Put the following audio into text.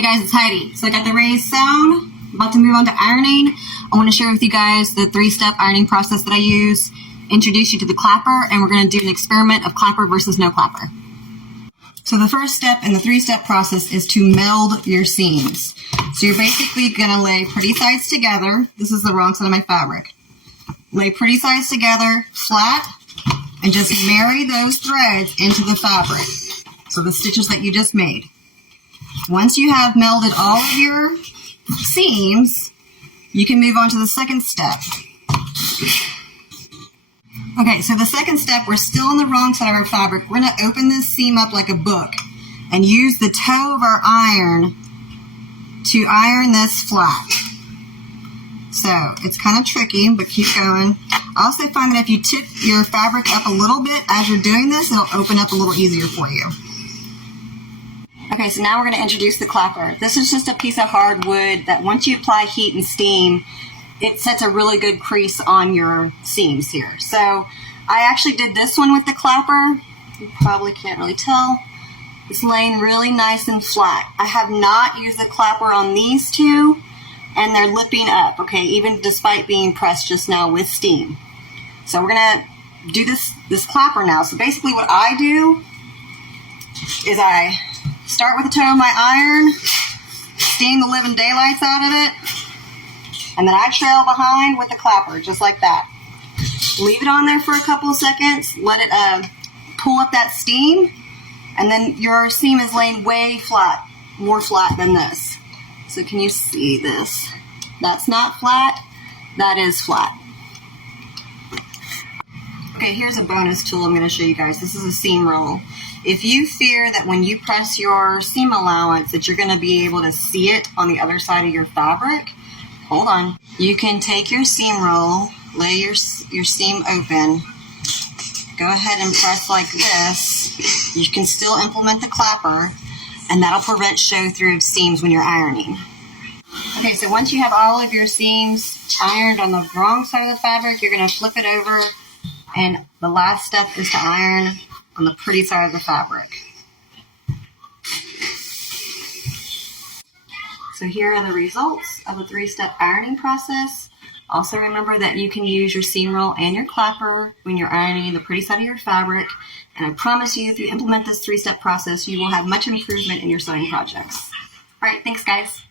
Hey guys, it's Heidi. So I got the rays sewn, about to move on to ironing. I want to share with you guys the 3-step ironing process that I use, introduce you to the clapper, and we're going to do an experiment of clapper versus no clapper. So the first step in the 3-step process is to meld your seams. So you're basically going to lay pretty sides together. This is the wrong side of my fabric. Lay pretty sides together, flat, and just marry those threads into the fabric. So the stitches that you just made. Once you have melded all of your seams, you can move on to the second step. Okay, so the second step, we're still on the wrong side of our fabric. We're going to open this seam up like a book and use the toe of our iron to iron this flat. So it's kind of tricky, but keep going. I also find that if you tip your fabric up a little bit as you're doing this, it'll open up a little easier for you. Okay, so now we're going to introduce the clapper. This is just a piece of hardwood that once you apply heat and steam, it sets a really good crease on your seams here. So I actually did this one with the clapper. You probably can't really tell. It's laying really nice and flat. I have not used the clapper on these two, and they're lipping up, okay, even despite being pressed just now with steam. So we're going to do this clapper now. So basically what I do is I start with the toe of my iron, steam the living daylights out of it, and then I trail behind with the clapper, just like that. Leave it on there for a couple of seconds, let it pull up that steam, and then your seam is laying way flat, more flat than this. So can you see this? That's not flat, that is flat. Okay, here's a bonus tool I'm going to show you guys. This is a seam roll. If you fear that when you press your seam allowance that you're going to be able to see it on the other side of your fabric, hold on. You can take your seam roll, lay your seam open, go ahead and press like this. You can still implement the clapper, and that'll prevent show through of seams when you're ironing. Okay, so once you have all of your seams ironed on the wrong side of the fabric, you're going to flip it over, and the last step is to iron on the pretty side of the fabric. So here are the results of a 3-step ironing process. Also remember that you can use your seam roll and your clapper when you're ironing the pretty side of your fabric. And I promise you, if you implement this 3-step process, you will have much improvement in your sewing projects. All right, thanks guys.